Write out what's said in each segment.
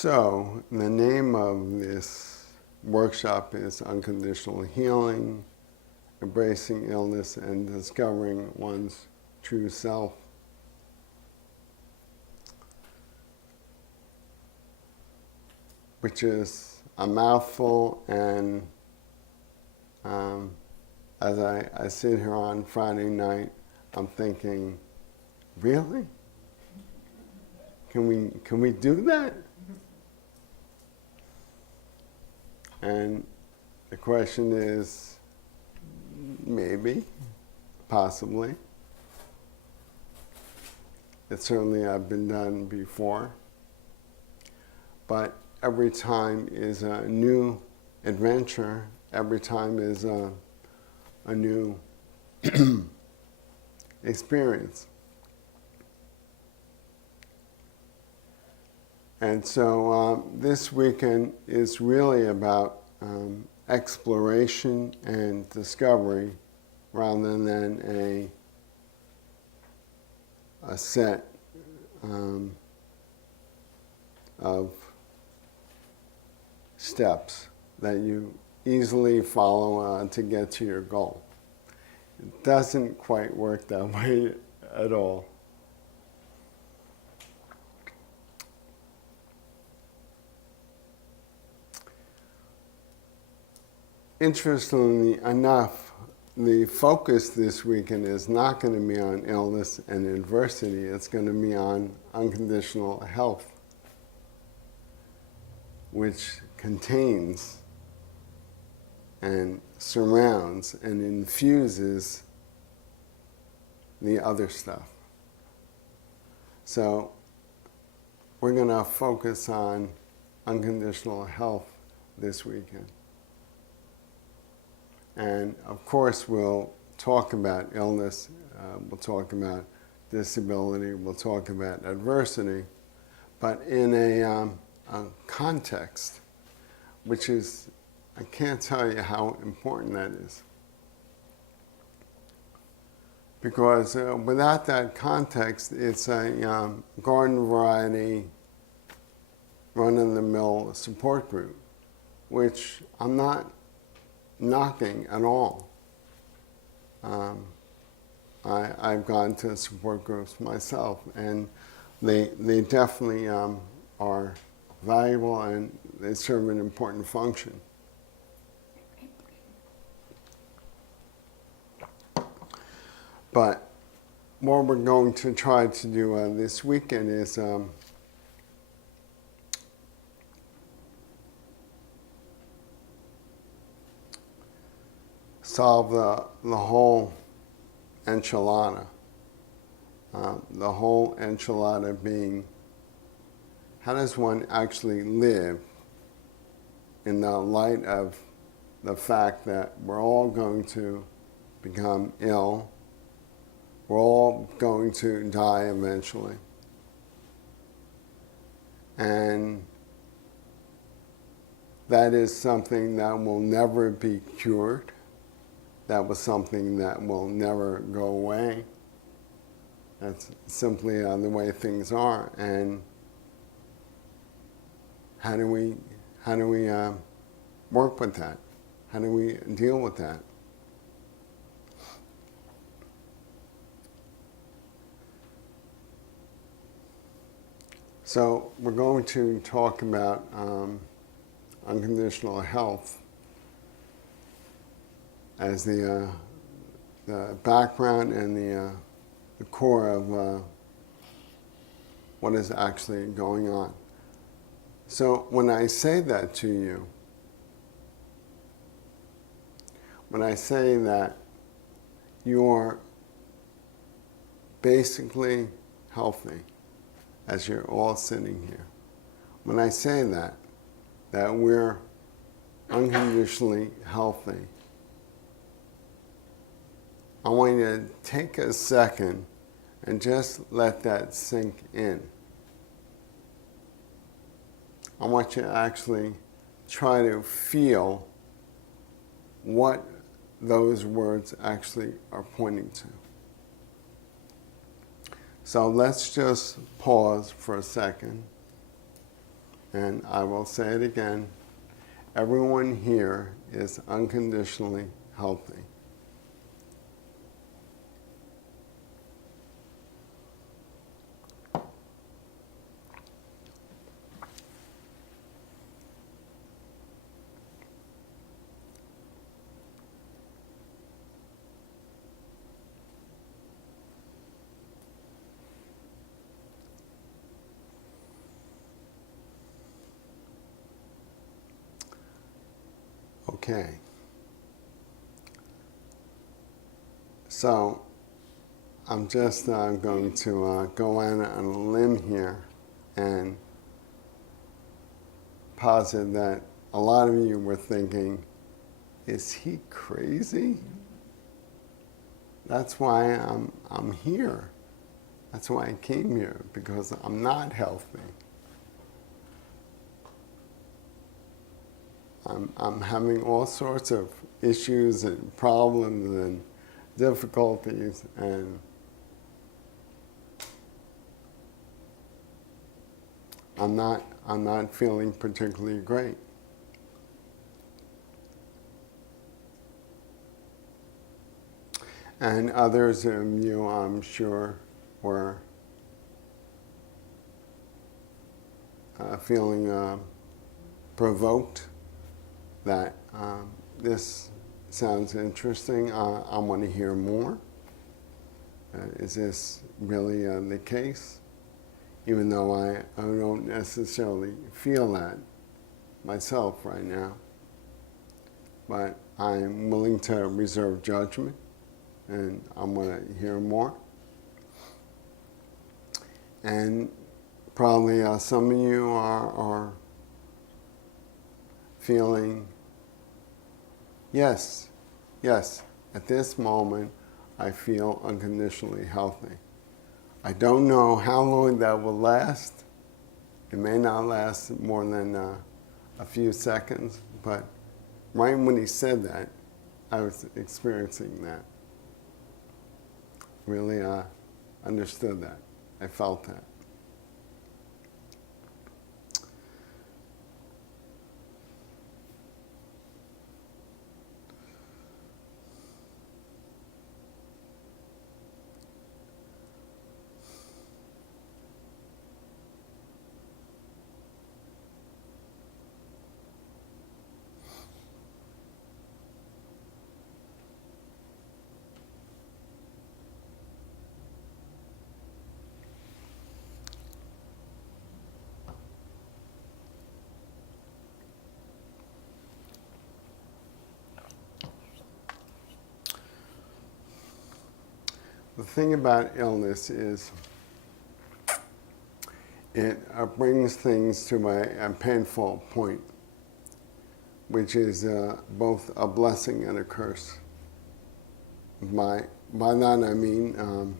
So, the name of this workshop is Unconditional Healing, Embracing Illness and Discovering One's True Self. Which is a mouthful, and as I sit here on Friday night, I'm thinking, really? Can we do that? And the question is, maybe, possibly. It certainly I've been done before. But every time is a new adventure. Every time is a new experience. And so this weekend is really about exploration and discovery rather than a set of steps that you easily follow to get to your goal. It doesn't quite work that way at all. Interestingly enough, the focus this weekend is not going to be on illness and adversity. It's going to be on unconditional health, which contains and surrounds and infuses the other stuff. So we're going to focus on unconditional health this weekend. And of course we'll talk about illness, we'll talk about disability, we'll talk about adversity, but in a context, which is, I can't tell you how important that is. Because without that context, it's a garden variety, run-of-the-mill support group, which I'm not knocking at all. I've gone to support groups myself, and they definitely are valuable, and they serve an important function. But what we're going to try to do this weekend is solve the whole enchilada. The whole enchilada being, how does one actually live in the light of the fact that we're all going to become ill, we're all going to die eventually, and that is something that will never be cured. That was something that will never go away. That's simply the way things are. And how do we work with that? How do we deal with that? So we're going to talk about unconditional health as the background and the core of what is actually going on. So when I say that to you, when I say that you're basically healthy, as you're all sitting here, when I say that we're unconditionally healthy, I want you to take a second and just let that sink in. I want you to actually try to feel what those words actually are pointing to. So let's just pause for a second. And I will say it again, everyone here is unconditionally healthy. Okay. So I'm just going to go on a limb here and posit that a lot of you were thinking, is he crazy? That's why I'm here. That's why I came here, because I'm not healthy. I'm having all sorts of issues and problems and difficulties, and I'm not feeling particularly great. And others of you, I'm sure, were feeling provoked that this sounds interesting. I want to hear more. Is this really the case? Even though I don't necessarily feel that myself right now. But I'm willing to reserve judgment, and I'm going to hear more. And probably some of you are feeling, yes, at this moment I feel unconditionally healthy. I don't know how long that will last. It may not last more than a few seconds, but right when he said that, I was experiencing that. Really understood that. I felt that. The thing about illness is it brings things to a painful point, which is both a blessing and a curse. By that I mean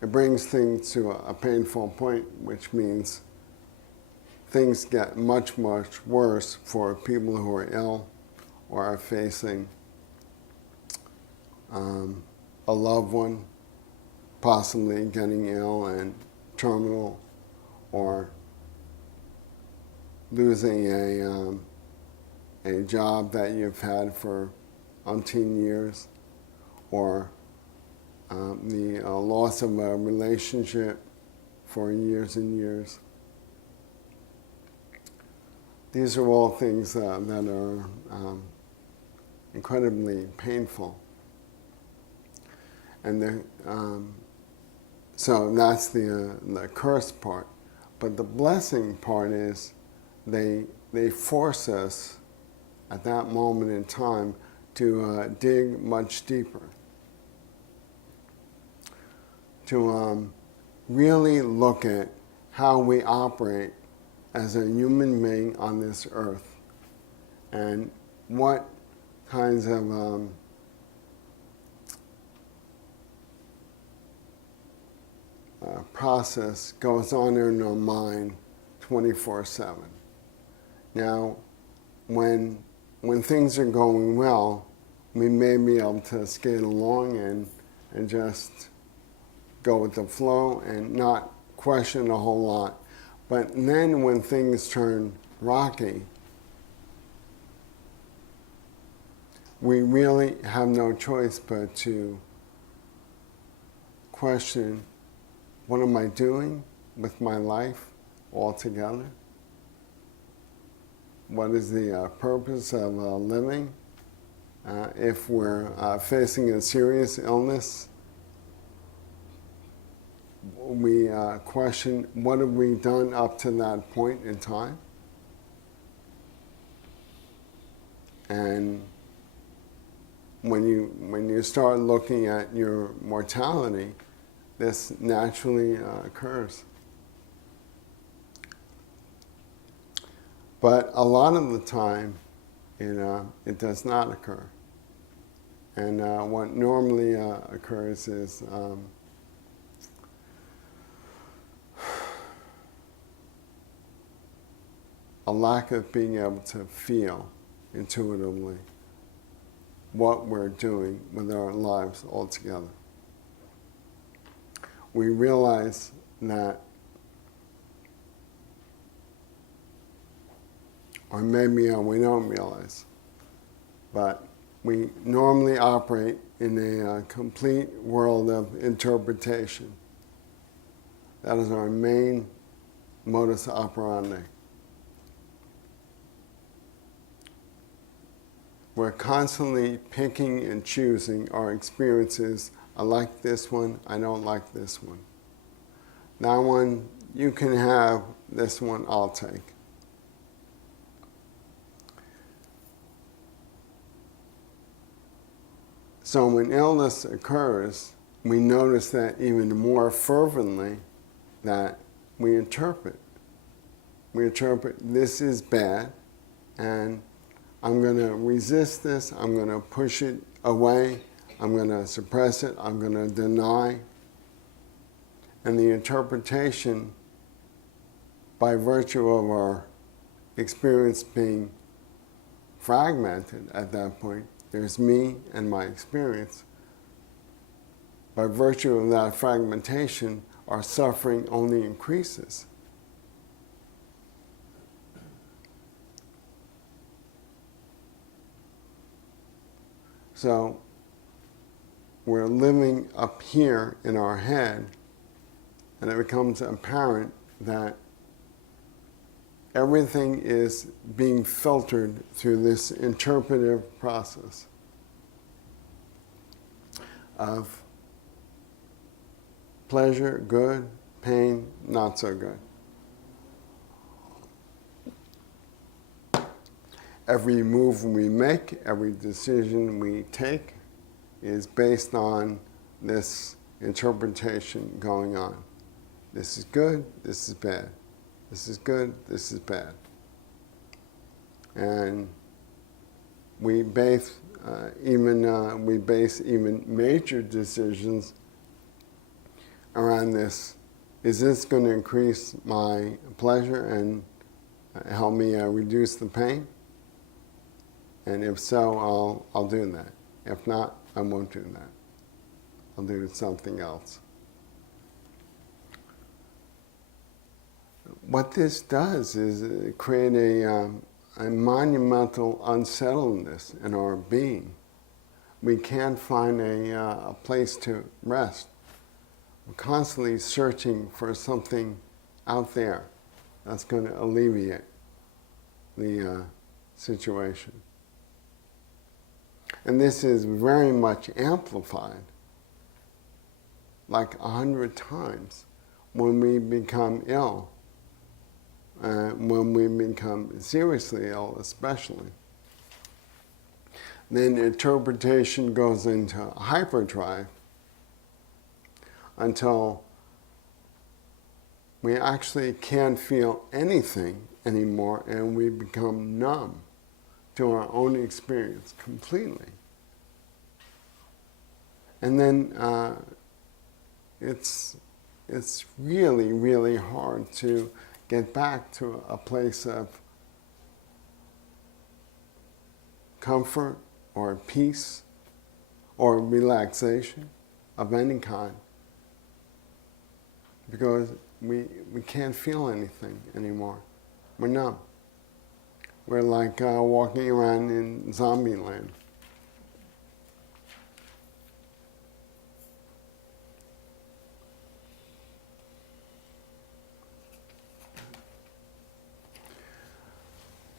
it brings things to a painful point, which means things get much, much worse for people who are ill or are facing a loved one possibly getting ill and terminal, or losing a job that you've had for umpteen years, or the loss of a relationship for years and years. These are all things that are incredibly painful. And so that's the curse part. But the blessing part is they force us at that moment in time to dig much deeper, to really look at how we operate as a human being on this earth, and what kinds of process goes on in our mind 24/7. Now, when things are going well, we may be able to skate along and just go with the flow and not question a whole lot. But then when things turn rocky, we really have no choice but to question, what am I doing with my life altogether? What is the purpose of living? If we're facing a serious illness, we question, what have we done up to that point in time? And when you start looking at your mortality, this naturally occurs. But a lot of the time, it does not occur. And what normally occurs is a lack of being able to feel intuitively what we're doing with our lives altogether. We realize that, or maybe we don't realize, but we normally operate in a complete world of interpretation. That is our main modus operandi. We're constantly picking and choosing our experiences. I like this one, I don't like this one. That one, you can have, this one I'll take. So when illness occurs, we notice that even more fervently, that we interpret. We interpret, this is bad, and I'm going to resist this, I'm going to push it away, I'm going to suppress it, I'm going to deny. And the interpretation, by virtue of our experience being fragmented at that point, there's me and my experience. By virtue of that fragmentation, our suffering only increases. So we're living up here in our head, and it becomes apparent that everything is being filtered through this interpretive process of pleasure, good, pain, not so good. Every move we make, every decision we take is based on this interpretation going on. This is good, this is bad. This is good, this is bad. And we base even major decisions around this. Is this going to increase my pleasure and help me reduce the pain? And if so, I'll do that. If not, I won't do that. I'll do something else. What this does is create a monumental unsettledness in our being. We can't find a place to rest. We're constantly searching for something out there that's going to alleviate the situation. And this is very much amplified, like 100 times, when we become ill. When we become seriously ill, especially. Then interpretation goes into hyperdrive until we actually can't feel anything anymore, and we become numb to our own experience completely. And then it's really, really hard to get back to a place of comfort or peace or relaxation of any kind, because we can't feel anything anymore. We're numb. We're like walking around in zombie land.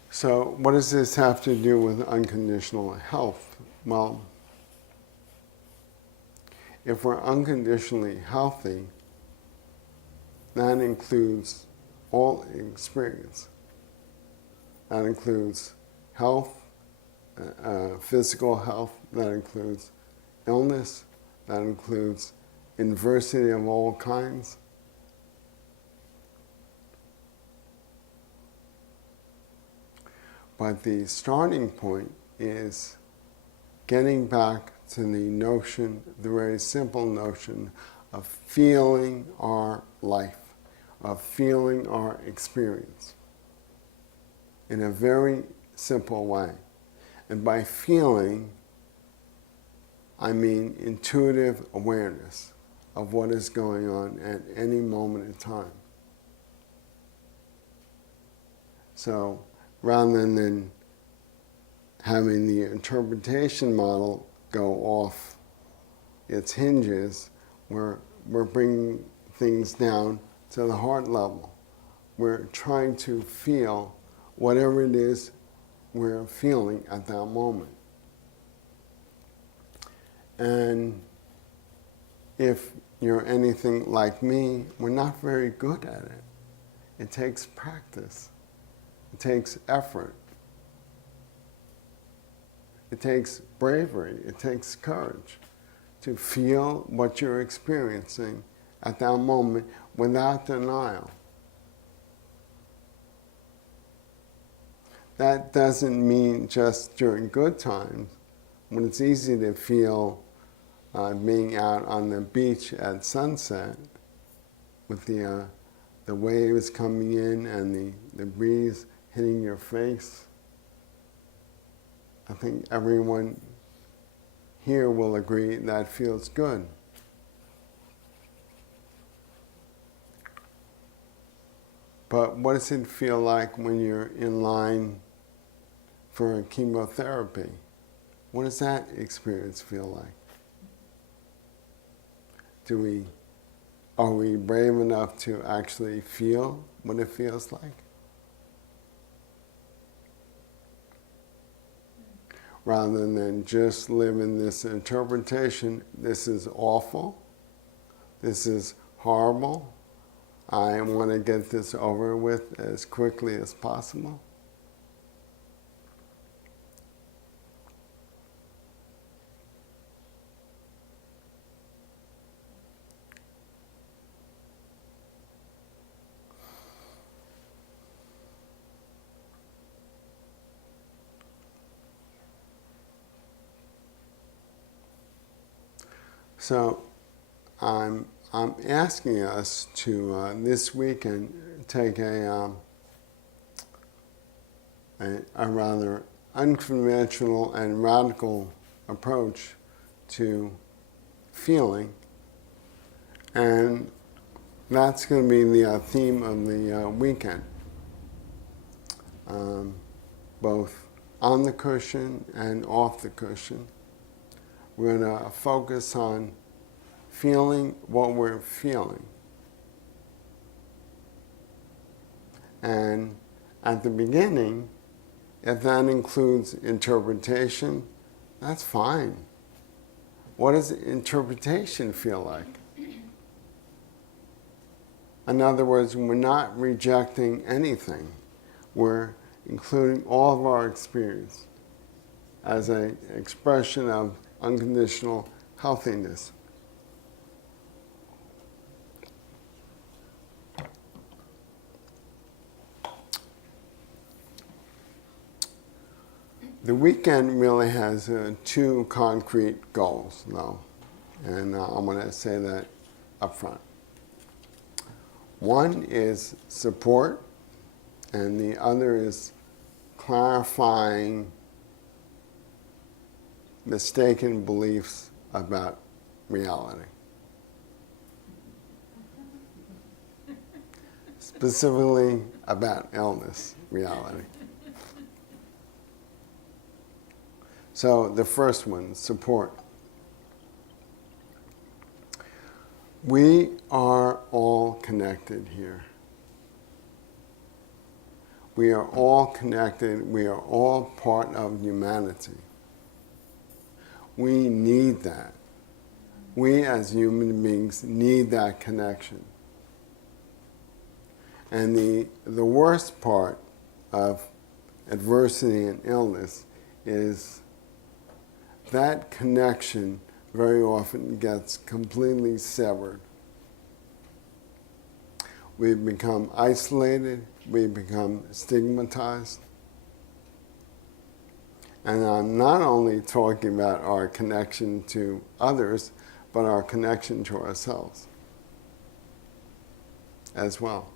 So what does this have to do with unconditional health? Well, if we're unconditionally healthy, that includes all experience. That includes health, physical health, that includes illness, that includes adversity of all kinds. But the starting point is getting back to the notion, the very simple notion of feeling our life, of feeling our experience in a very simple way. And by feeling, I mean intuitive awareness of what is going on at any moment in time. So rather than having the interpretation model go off its hinges, we're bringing things down to the heart level. We're trying to feel whatever it is we're feeling at that moment. And if you're anything like me, we're not very good at it. It takes practice. It takes effort. It takes bravery. It takes courage to feel what you're experiencing at that moment without denial. That doesn't mean just during good times, when it's easy to feel being out on the beach at sunset with the waves coming in and the breeze hitting your face. I think everyone here will agree that feels good. But what does it feel like when you're in line for chemotherapy? What does that experience feel like? Are we brave enough to actually feel what it feels like? Rather than just live in this interpretation, this is awful, this is horrible, I want to get this over with as quickly as possible. So I'm asking us to this weekend take a rather unconventional and radical approach to feeling, and that's going to be the theme of the weekend, both on the cushion and off the cushion. We're going to focus on feeling what we're feeling. And at the beginning, if that includes interpretation, that's fine. What does interpretation feel like? In other words, we're not rejecting anything. We're including all of our experience as an expression of unconditional healthiness. The weekend really has two concrete goals, though, and I'm going to say that up front. One is support, and the other is clarifying mistaken beliefs about reality. specifically about illness reality. So the first one, support. We are all connected here. We are all connected. We are all part of humanity. We need that. We as human beings need that connection. And the worst part of adversity and illness is that connection very often gets completely severed. We become isolated, we become stigmatized. And I'm not only talking about our connection to others, but our connection to ourselves as well.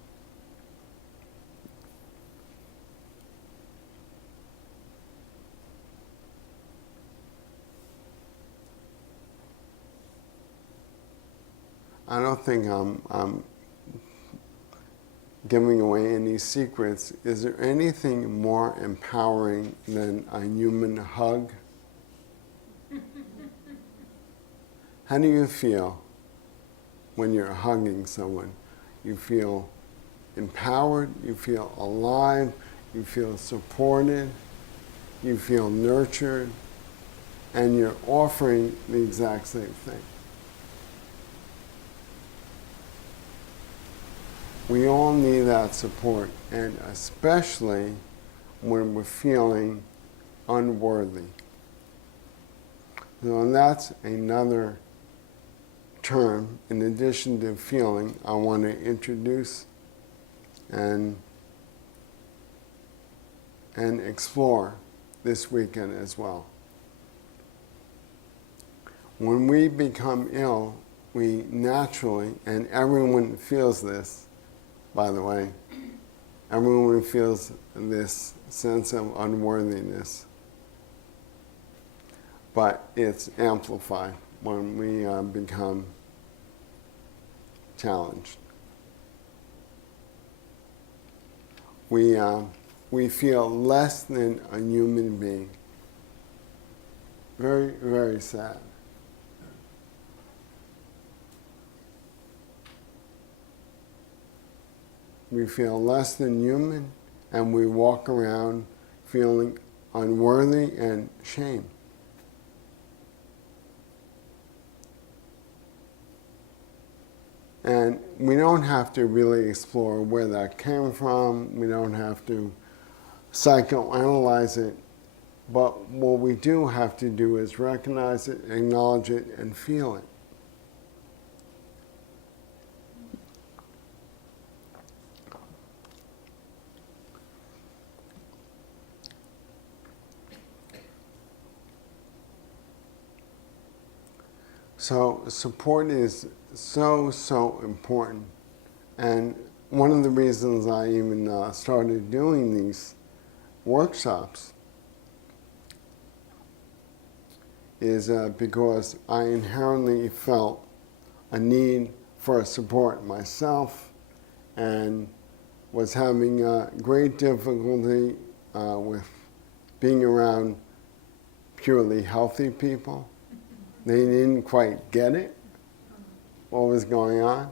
I don't think I'm giving away any secrets. Is there anything more empowering than a human hug? How do you feel when you're hugging someone? You feel empowered, you feel alive, you feel supported, you feel nurtured, and you're offering the exact same thing. We all need that support, and especially when we're feeling unworthy. So that's another term, in addition to feeling, I want to introduce and explore this weekend as well. When we become ill, we naturally, and everyone feels this, by the way, everyone feels this sense of unworthiness, but it's amplified when we become challenged. We feel less than a human being. Very, very sad. We feel less than human, and we walk around feeling unworthy and shame. And we don't have to really explore where that came from. We don't have to psychoanalyze it. But what we do have to do is recognize it, acknowledge it, and feel it. So support is so important. And one of the reasons I even started doing these workshops is because I inherently felt a need for support myself, and was having great difficulty with being around purely healthy people. They didn't quite get it, what was going on.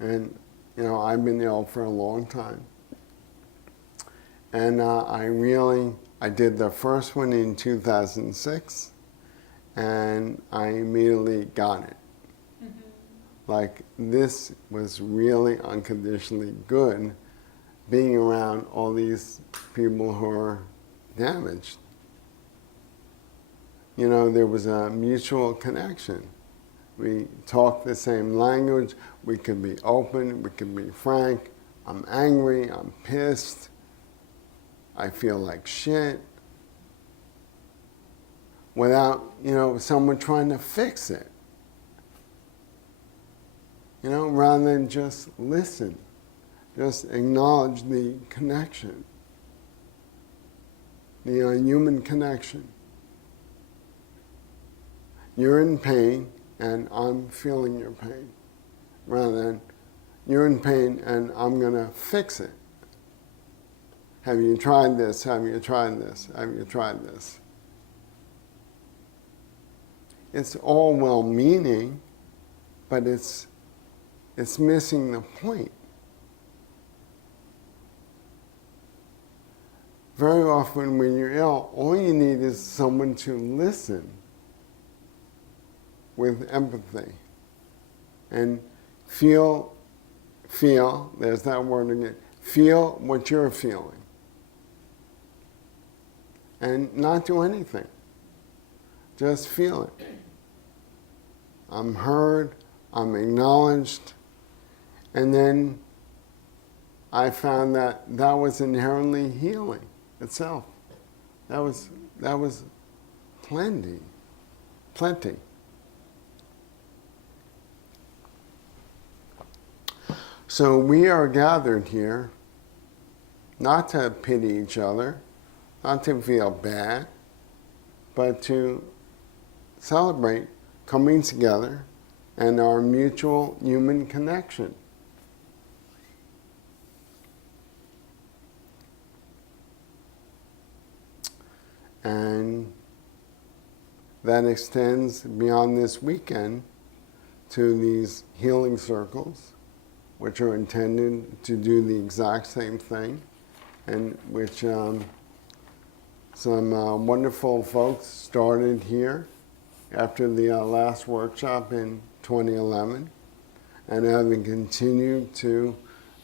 And, you know, I've been ill for a long time. And I did the first one in 2006, and I immediately got it. Mm-hmm. Like, this was really unconditionally good, being around all these people who are damaged. You know, there was a mutual connection. We talked the same language. We could be open. We could be frank. I'm angry. I'm pissed. I feel like shit. Without, you know, someone trying to fix it. You know, rather than just listen. Just acknowledge the connection. The human connection. You're in pain, and I'm feeling your pain, rather than you're in pain and I'm going to fix it. Have you tried this? Have you tried this? Have you tried this? It's all well-meaning, but it's missing the point. Very often when you're ill, all you need is someone to listen with empathy and feel, there's that word again, feel what you're feeling. And not do anything. Just feel it. I'm heard, I'm acknowledged, and then I found that was inherently healing itself. That was plenty. So we are gathered here not to pity each other, not to feel bad, but to celebrate coming together and our mutual human connection. And that extends beyond this weekend to these healing circles, which are intended to do the exact same thing, and which some wonderful folks started here after the last workshop in 2011, and having continued to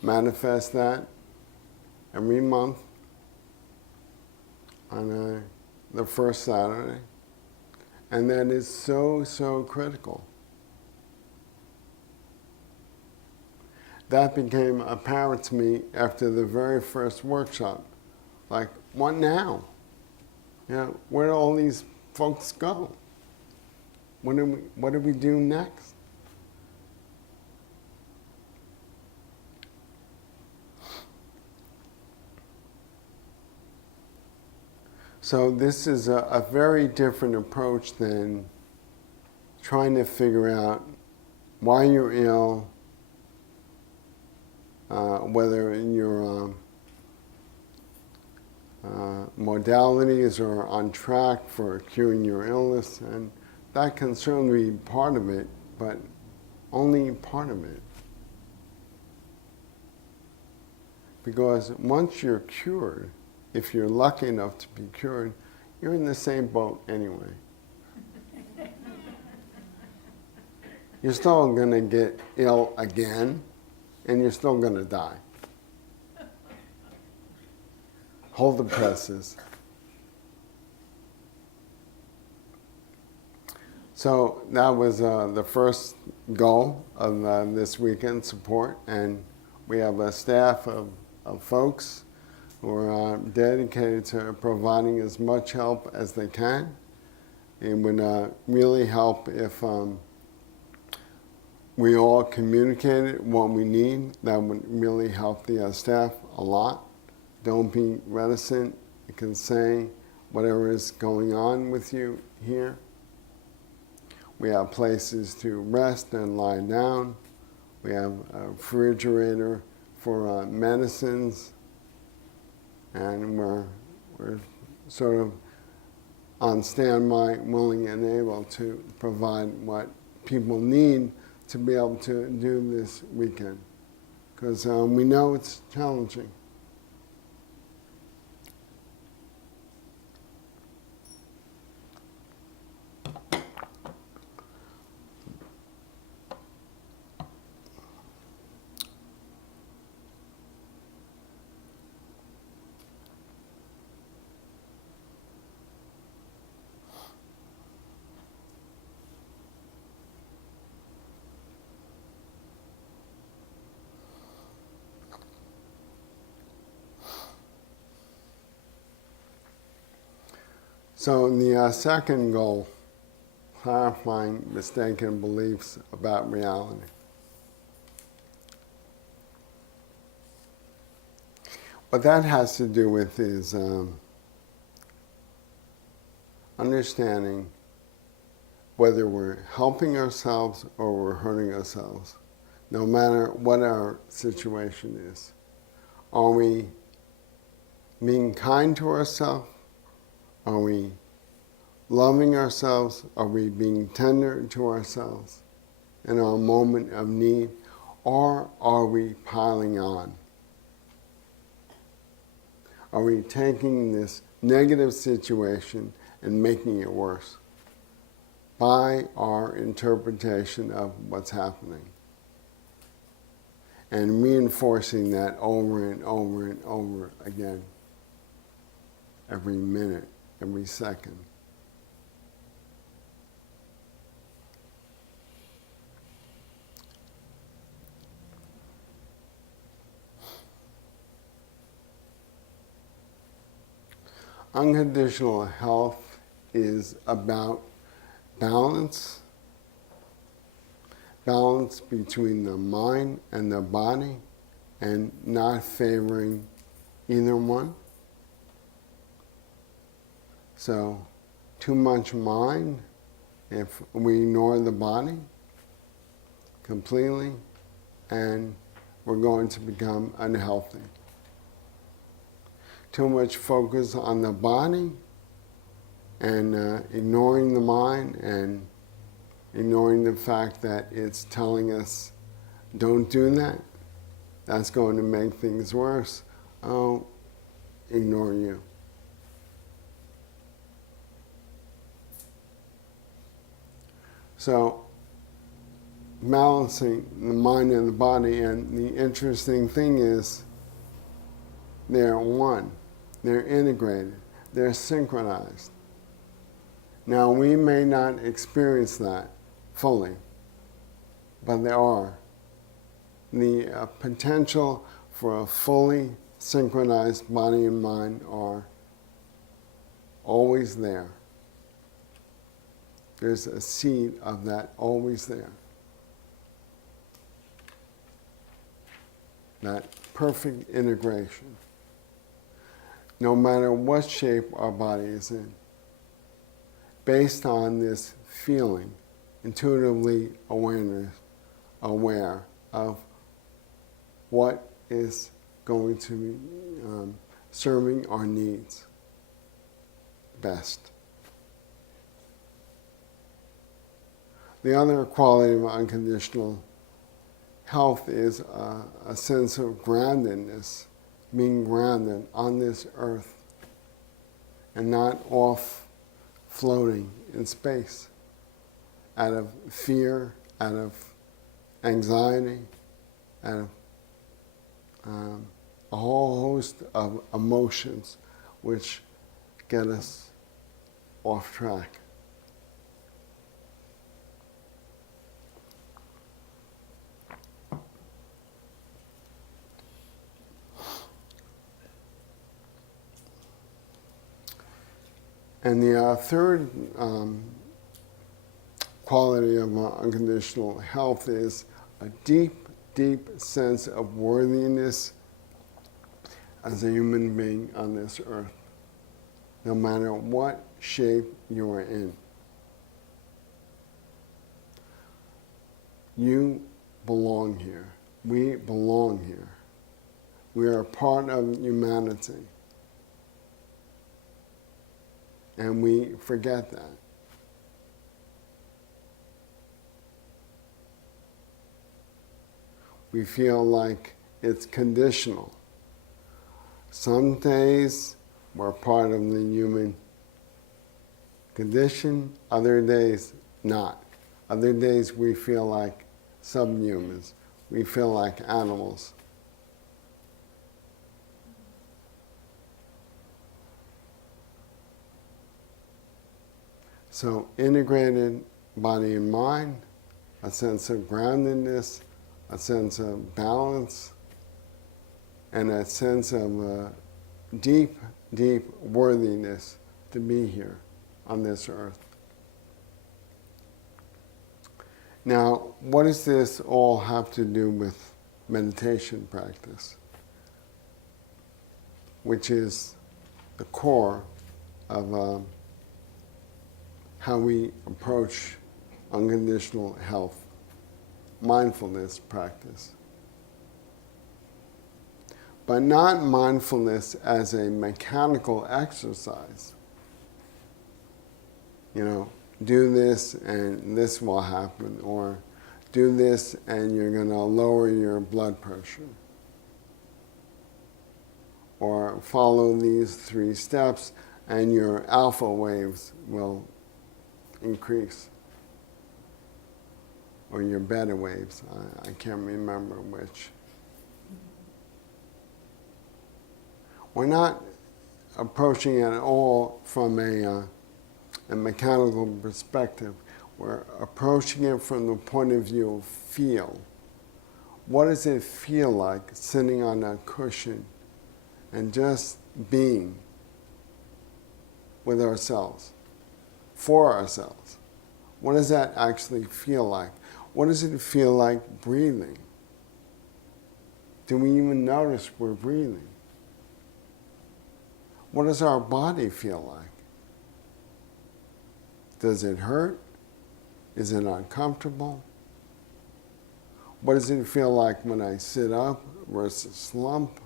manifest that every month on the first Saturday. And that is so, so critical. That became apparent to me after the very first workshop. Like, what now? You know, where do all these folks go? What do we do next? So this is a very different approach than trying to figure out why you're ill, whether your modalities are on track for curing your illness, and that can certainly be part of it, but only part of it. Because once you're cured, if you're lucky enough to be cured, you're in the same boat anyway. You're still going to get ill again, and you're still going to die. Hold the presses. So that was the first goal of this weekend support, and we have a staff of folks who are dedicated to providing as much help as they can. It would really help if we all communicated what we need. That would really help the staff a lot. Don't be reticent. You can say whatever is going on with you here. We have places to rest and lie down. We have a refrigerator for medicines. And we're sort of on standby, willing and able to provide what people need to be able to do this weekend. Because we know it's challenging. So the second goal, clarifying mistaken beliefs about reality. What that has to do with is understanding whether we're helping ourselves or we're hurting ourselves. no matter what our situation is. Are we being kind to ourselves? Are we loving ourselves? Are we being tender to ourselves in our moment of need? Or are we piling on? Are we taking this negative situation and making it worse by our interpretation of what's happening? And reinforcing that over and over and over again, every minute, every second. Unconditional health is about balance, balance between the mind and the body, and not favoring either one. So, too much mind, if we ignore the body completely, and we're going to become unhealthy. Too much focus on the body and ignoring the mind and ignoring the fact that it's telling us, don't do that. That's going to make things worse. Oh, ignore you. So, balancing the mind and the body, and the interesting thing is, they're one. They're integrated. They're synchronized. Now, we may not experience that fully, but they are. The potential for a fully synchronized body and mind are always there. There's a seed of that always there. That perfect integration. No matter what shape our body is in, based on this feeling, intuitively aware of what is going to be serving our needs best. The other quality of unconditional health is a sense of groundedness, being grounded on this earth and not off floating in space out of fear, out of anxiety, out of a whole host of emotions which get us off track. And the third quality of unconditional health is a deep, deep sense of worthiness as a human being on this earth, no matter what shape you are in. You belong here. We belong here. We are a part of humanity. And we forget that. We feel like it's conditional. Some days we're part of the human condition, other days not. Other days we feel like subhumans. We feel like animals. So integrated body and mind, a sense of groundedness, a sense of balance, and a sense of deep, deep worthiness to be here on this earth. Now, what does this all have to do with meditation practice, which is the core of how we approach unconditional health? mindfulness practice. But not mindfulness as a mechanical exercise. You know, do this and this will happen, or do this and you're going to lower your blood pressure. Or follow these 3 steps and your alpha waves will increase. Or your beta waves, I can't remember which. We're not approaching it at all from a mechanical perspective. We're approaching it from the point of view of feel. What does it feel like sitting on that cushion and just being with ourselves, for ourselves? What does that actually feel like? What does it feel like breathing? Do we even notice we're breathing? What does our body feel like? Does it hurt? Is it uncomfortable? What does it feel like when I sit up versus slump?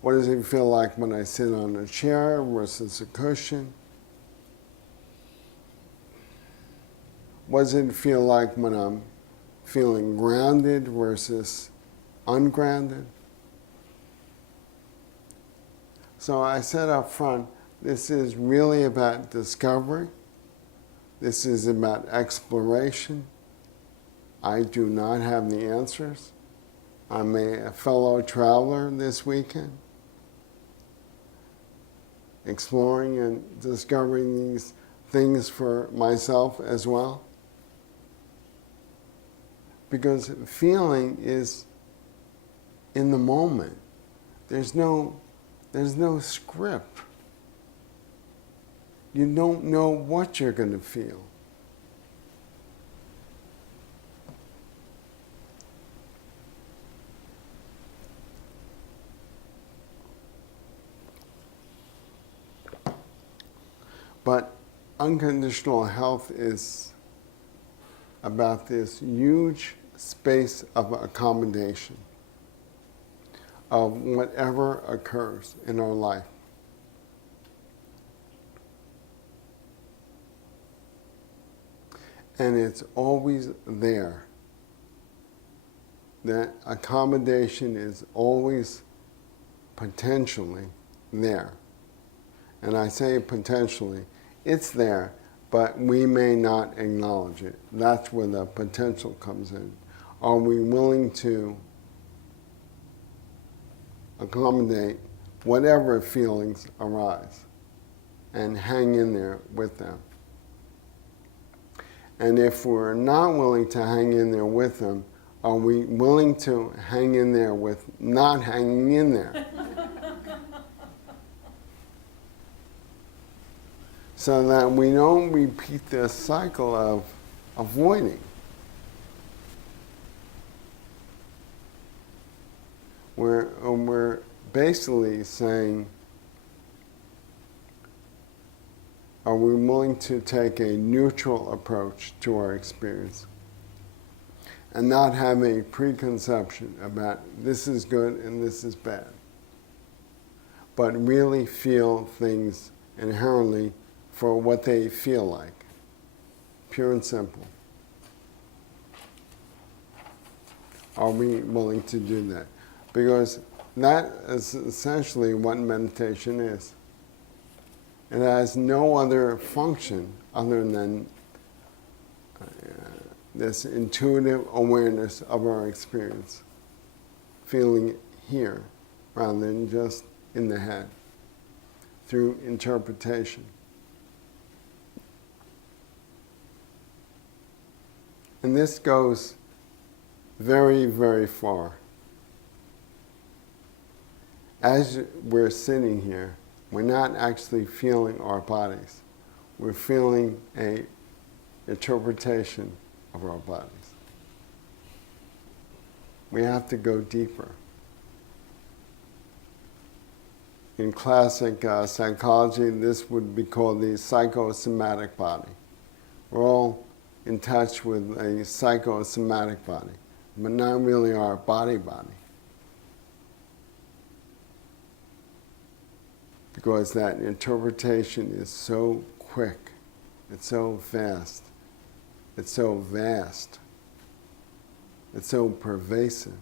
What does it feel like when I sit on a chair versus a cushion? What does it feel like when I'm feeling grounded versus ungrounded? So I said up front, this is really about discovery. This is about exploration. I do not have the answers. I'm a fellow traveler this weekend, exploring and discovering these things for myself as well. Because feeling is in the moment. There's no script. You don't know what you're going to feel. But unconditional health is about this huge space of accommodation of whatever occurs in our life. And it's always there. That accommodation is always potentially there. And I say potentially, it's there, but we may not acknowledge it. That's where the potential comes in. Are we willing to accommodate whatever feelings arise and hang in there with them? And if we're not willing to hang in there with them, are we willing to hang in there with not hanging in there? So that we don't repeat this cycle of avoiding. We're basically saying, are we willing to take a neutral approach to our experience and not have a preconception about this is good and this is bad, but really feel things inherently for what they feel like, pure and simple? Are we willing to do that? Because that is essentially what meditation is. It has no other function other than this intuitive awareness of our experience, feeling it here rather than just in the head, through interpretation. And this goes very, very far. As we're sitting here, we're not actually feeling our bodies. We're feeling an interpretation of our bodies. We have to go deeper. In classic psychology, this would be called the psychosomatic body. We're all in touch with a psychosomatic body, but not really our body. Because that interpretation is so quick, it's so fast, it's so vast, it's so pervasive.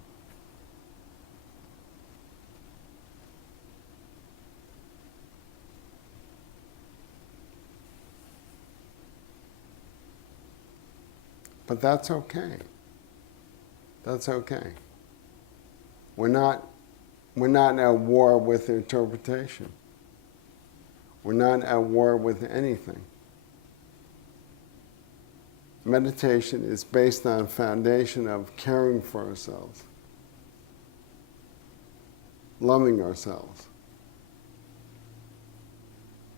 But that's okay. That's okay. We're not at war with interpretation. We're not at war with anything. Meditation is based on a foundation of caring for ourselves, loving ourselves.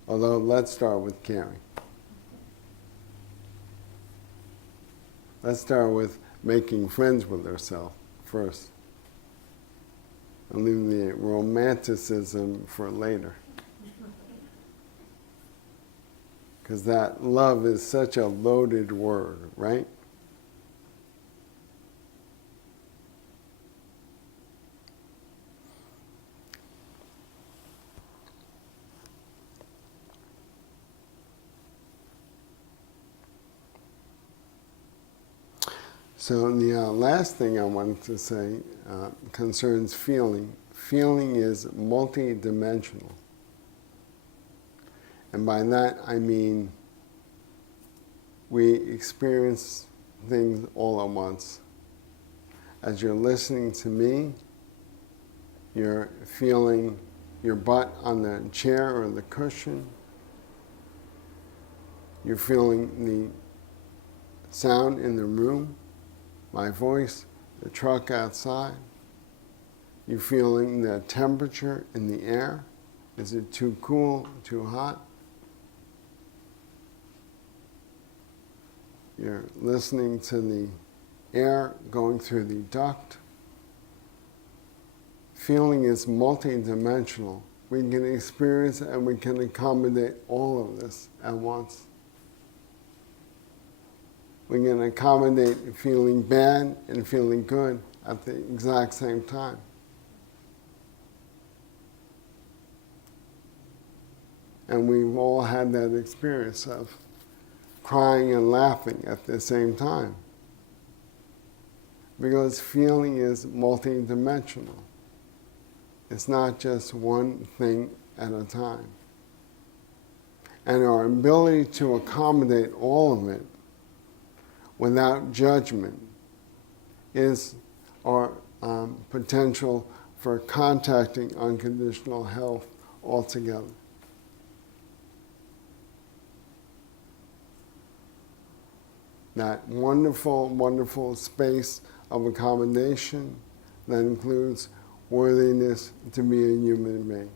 Although, let's start with caring. Let's start with making friends with ourselves first. And leave the romanticism for later. Because that love is such a loaded word, right? So the last thing I wanted to say concerns feeling. Feeling is multidimensional. And by that I mean we experience things all at once. As you're listening to me, you're feeling your butt on the chair or the cushion. You're feeling the sound in the room, my voice, the truck outside. You're feeling the temperature in the air. Is it too cool, too hot? You're listening to the air going through the duct. Feeling is multidimensional. We can experience and we can accommodate all of this at once. We can accommodate feeling bad and feeling good at the exact same time. And we've all had that experience of crying and laughing at the same time. Because feeling is multidimensional. It's not just one thing at a time. And our ability to accommodate all of it without judgment is our potential for contacting unconditional health altogether. That wonderful, wonderful space of accommodation that includes worthiness to be a human being.